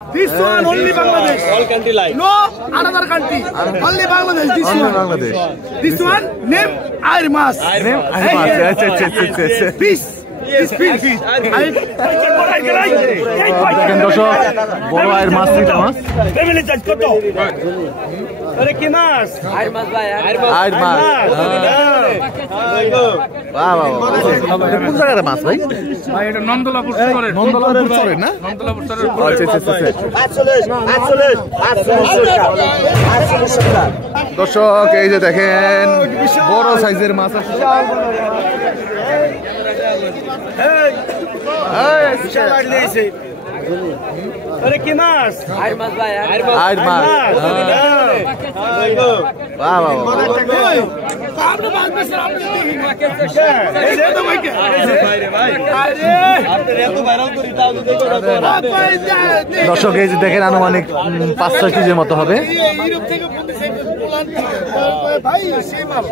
This one only Bangladesh. All country like. No another country. Only Bangladesh. This one. Bangladesh. This one name Irmas. Name Irmas. Peace. Yes, peace. দেখেন দর্শক বড় আয়ের মাছ দুইটা মাছ আরে কি মাছ আয়ের মাছ ভাই আয়ের মাছ বাহ বাহ কোন জায়গার মাছ ভাই ভাই এটা নন্দলাপুর শহরের না নন্দলাপুর শহরের আচ্ছা দর্শক এই যে দেখেন বড় সাইজের মাছ আছে আরে কি মাছ আয়ের মাছ ভাই আয়ের মাছ বাহ বাহ আপনি মাছ বেচেন আপনি এই যে তো ভাই আরে আপনি এত ভাইরাল করি তাও দেখো দর্শক এই যে দেখেন আনুমানিক 5-6 কেজির মতো হবে ইউরোপ থেকে ভাই সেই মাল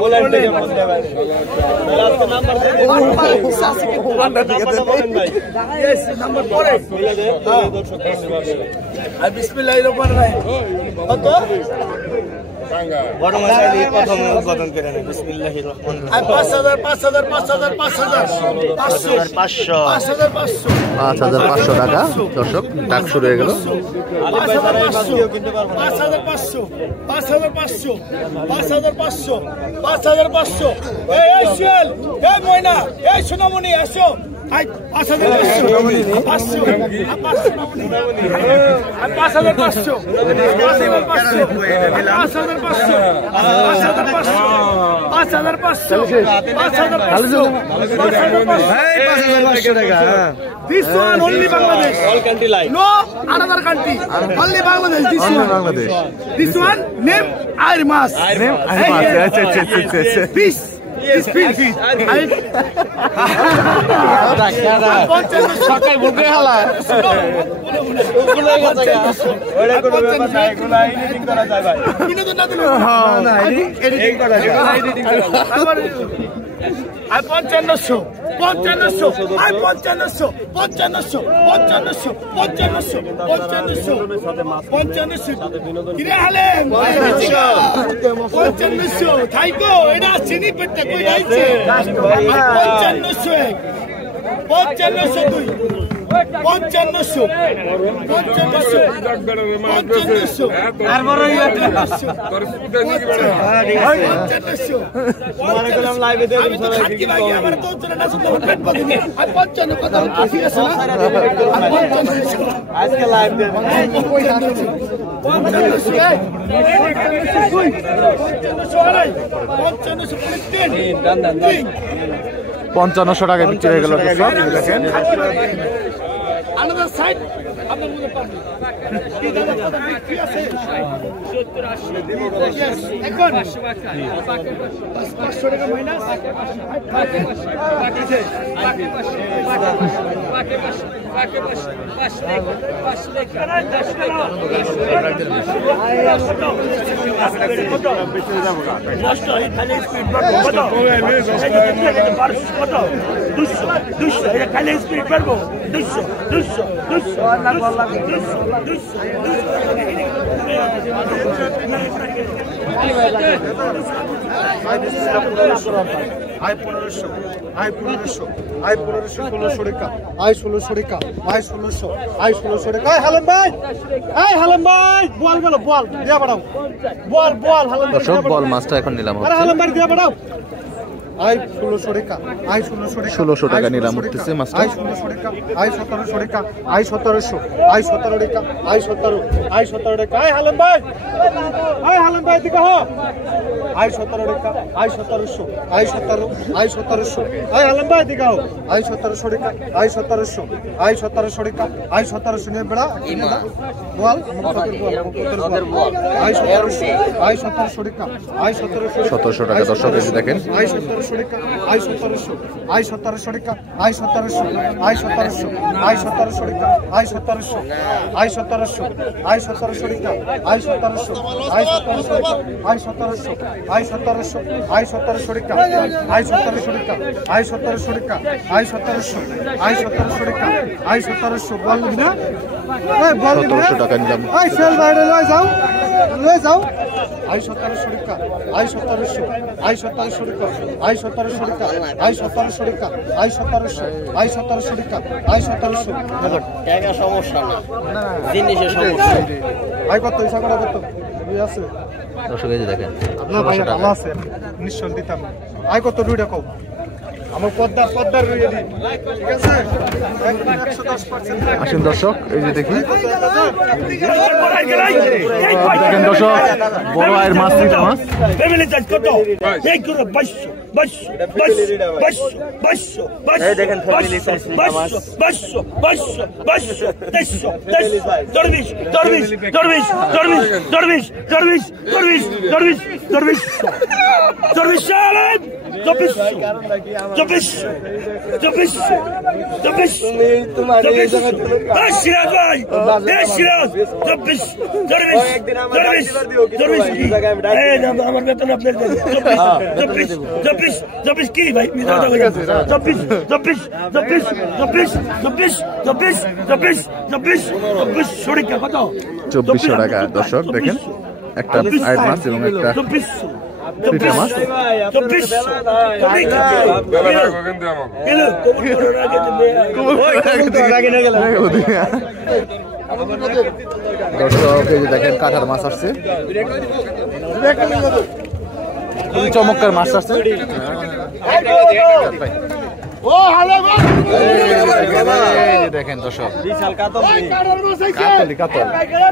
পোল্যান্ড থেকে বলতে ভাই লাস্ট নাম্বার Yes, number 4. বিসমিল্লাহির রহমানির রহিম কত বড় মাছ দিয়ে প্রথম উদ্বোধন করে নেন বিসমিল্লাহির রহমানির রহিম 5500 টাকা দর্শক ডাক শুরু হয়ে গেল 5500 এই শিয়াল এই ময়না এই সোনামণি আসো I 5500 This one only Bangladesh. All country like. No another country. Only Bangladesh. This one. Bangladesh. This one name Irmas. Name Irmas. Peace. Yes, peace. সকাল বুকে হালা ওরে কোনো ব্যাপার না এগুলা এডিটিং করা যায় ভাই কিনে তো না দিলো না এডিটিং করা যায় এডিটিং করা যায় আই 5500 আই 5500 কিরে হালেন 5500 থাইকো এটা চিনি পেটে কই যাইছে 5500 দুই 5500 আর বড় মনে করলাম লাইভে দেখুন সবাই কি ভাই আমার তো চলে না শুনতে পেট বলি আর 55 কথা ঠিক আছে না আজকে লাইভ দেব 5500 টাকা বিক্রি হয়ে গেল দর্শক দেখেন another side আপনার মনে পাবেন কি দাদা কত বিক্রি আছে 70 80 এখন 500 টাকা মাইনাস আই 1500 1600 টাকা আই 1600 টাকা আই 1600 টাকা হালাম ভাই বল গেল বল দিয়া বাড়াও বল হালাম দর্শক বল মাছটা এখন নিলাম আরে হালাম ভাই দিয়া বাড়াও আই 1600 টাকা আই 1600 টাকা নিলাম উঠতেছে মাছটা আই 1600 টাকা আই 1700 টাকা আই 1700 আই 17 টাকা আই 17 টাকা আই হালাম ভাই দিকে হো আই 17 টাকা আই 1700 আই 1700 আই হালাম ভাই দিকে হো আই 1700 টাকা আই 1700 টাকা আই 1700 নিয়ে বেড়া বল আই 1700 টাকা আই 1700 টাকা দর্শক এই দেখেন আই 1700 1700 টাকা আই 1700 আই 1700 টাকা আই 1700 আই 1700 আই 1700 টাকা আই 1700 আই 1700 আই 1700 টাকা আই 1700 আই 1700 টাকা আই 1700 আই 1700 আই 1700 টাকা আই 1700 টাকা আই 1700 টাকা আই 1700 আই 1700 টাকা আই 1700 বলবি না এই বলবি না 1700 টাকা নিলাম এই সেল বাইরে লয়ে যাও আই 1700 টাকা আই 1700 আই 1700 টাকা আই 1700 টাকা আই 1700 টাকা আই 1700 আই 1700 টাকা আই 1700 টাকা সমস্যা না জিনিসের সমস্যা আই কত ইচ্ছা করা কত আছে দর্শক এই যে দেখেন না ভাই ভালো আছে নিশ্চয় দিতাম আই কত দুইটা কও আমার পদ্মার রুইয়ে দিই ঠিক আছে 110% আসেন দর্শক এই যে দেখি দেখেন দর্শক বড় আয়ের মাছ দুইটা মাছ ফ্যামিলি চার্জ কত এই করে 22 এই দেখেন ফ্যামিলি চার্জ মাছ 2400 টাকা দর্শক দেখেন একটা আয়ের মাছ এবং একটা ফ্রিটা মাছ দর্শক এই যে দেখেন কাঁঠার মাছ আসছে চমৎকার মাছ আসছে দেখেন দর্শক বিশাল কাতল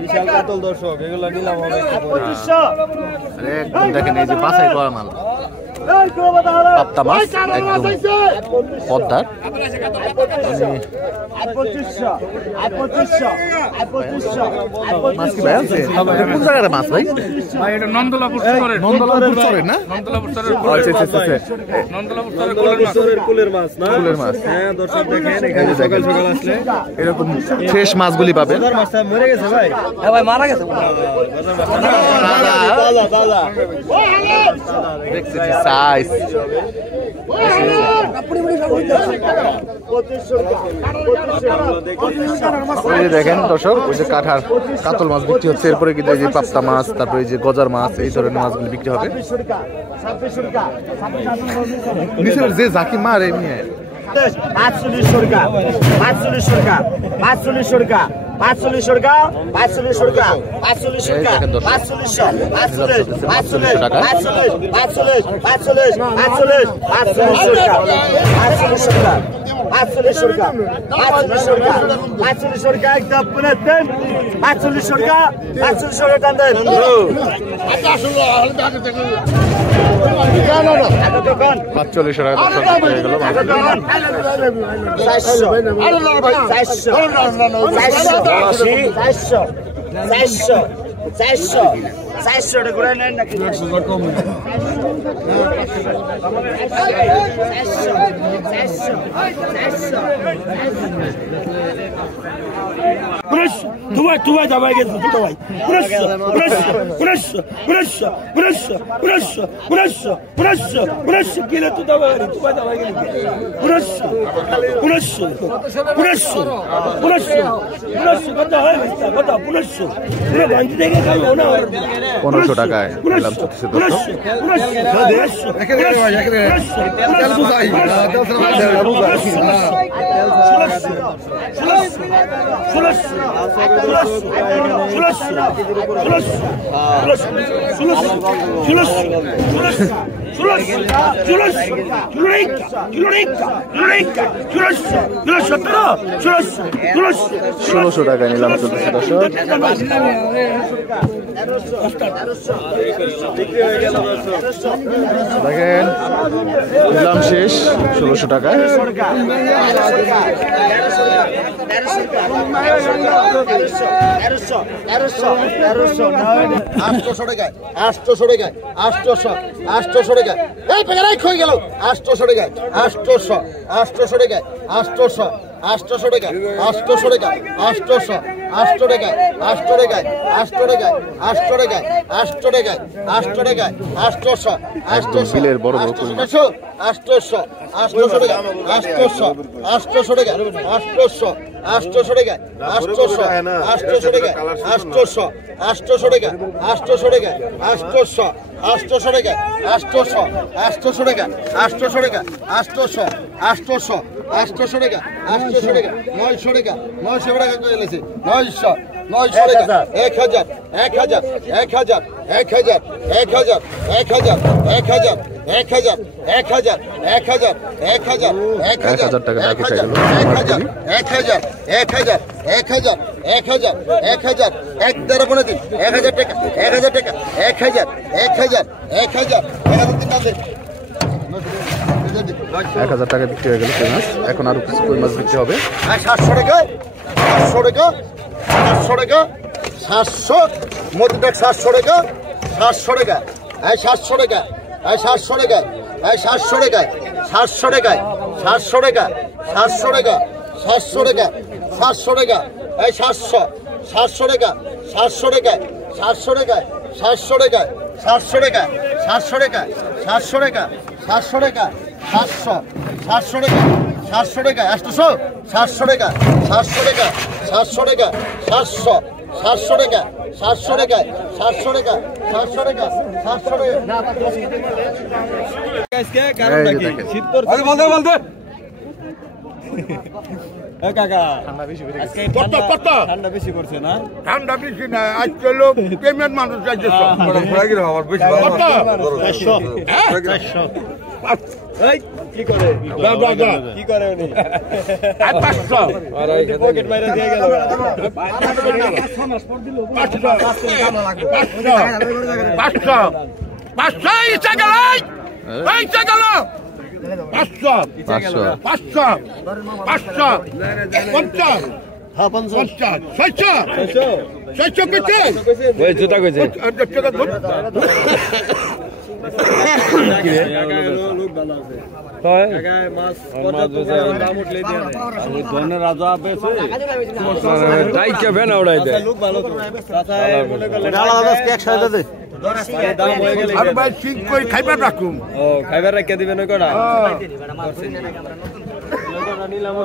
বিশাল কাতল দর্শক এগুলো নিলাম হবে একদম দেখেন এই যে বাছাই করা মাল পাপ্তা মাছ একদম পদ্মার মাছ কি ভাই আছে কোন জায়গার মাছ ভাই নন্দলাপুর চরে না কুলের মাছ না কুলের মাছ হ্যাঁ দর্শক দেখেন এখানে সকাল সকাল আসলে এরকম ফ্রেশ মাছগুলি পাবেন মাছটা মরে গেছে ভাই হ্যাঁ ভাই মারা গেছে দাদা দেখছি সাইজ ওই যে দেখেন দর্শক ওই যে কাতল মাছ বিক্রি হচ্ছে এরপরে কিন্তু এই যে পাপ্তা মাছ তারপরে এই যে গজার মাছ এই ধরনের মাছগুলি বিক্রি হবে নিচের যে জাকি মার এই নিয়ে 45 টাকা 45 টাকা 45 টাকা 45 টাকা 45 টাকা 45 টাকা 45 টাকা 400 টাকা করে নেন নাকি Tuvai давай get давай. Прыщ, кило туда давай, давай get. Прыщ, куда прыщ. Пура банди देके खाओ ना. 1500 টাকায় নিলাম চলতেছে ষোলোশো টাকায় নিলাম চলতেছে দর্শক দেখেন নিলাম শেষ 1600 টাকায় টাকা টাকা এই পেগারাই হয়ে গেল 800 টাকা 800 800 টাকা 800 800 টাকা 800 টাকা 800 800 টাকা 800 টাকা 800 টাকা 800 টাকা 800 টাকা 800 টাকা 800 800 বিলের বড় বড় 800 800 800 টাকা 800 800 টাকা 800 800 টাকা 800 800 টাকা 800 800 টাকা 800 টাকা 800 800 টাকা 800 800 টাকা 800 টাকা 800 800 800 টাকা 800 টাকা 900 টাকা 900 টাকা কই গেছে 900 900 টাকা 1000 1000 1000 1000 1000 1000 1000 1000 1000 1000 1000 1000 টাকা বাকি থাকে 1000 1000 1000 1000 1000 1000 এক দ্বারা বলে দিন 1000 টাকা 1000 টাকা 1000 1000 1000 1000 টাকা বিক্রি হয়ে গেল কই মাছ এখন আরো কিছু কই মাছ বিক্রি হবে 700 টাকা 700 টাকা 700 টাকা 700 মধ্যে 700 টাকা 700 টাকা এই 700 টাকা এই 700 টাকা এই 700 টাকা 700 টাকা 700 টাকা 700 টাকা 700 টাকা 700 টাকা এই 700 700 টাকা 700 টাকা 700 টাকা 700 টাকা 700 টাকা 700 টাকা 700 টাকা 700 টাকা 700 700 টাকা 700 টাকা 800 700 টাকা 700 টাকা 700 টাকা 700 700 টাকা 700 টাকা 700 টাকা 700 টাকা 700 টাকা কারণটা কি শীত পড়ছে বলতে এ কাকা ঠান্ডা বেশি পড়ে গেছে ঠান্ডা বেশি পড়ছে না ঠান্ডা বেশি না আজকে লোক পেমেন্ট মানুষ যাচ্ছে আমার বেশি 400 এই কি করে কি করে উনি 500 আর পকেট মাইরা দিয়ে গেল 500 ইচ্ছা গেল ইচ্ছা গেল 500 500 50 হ্যাঁ 50 600 কইছে ওই জুতা কইছে লোক ভালো আছে কাকা মাছ পর্যাপ্ত দাম উঠলে দিয়ে দেয় ধনের রাজা পেছে তাই কে বেনা উড়াই দেয় লোক ভালো তো চাচা মনে করলে ডালা দাদা 100 দে দাম হয়ে গেলে আর ভাই সিং কই খাইবার রাখুম ও খাইবার রাখতে দিবেন ওই কটা নিলাম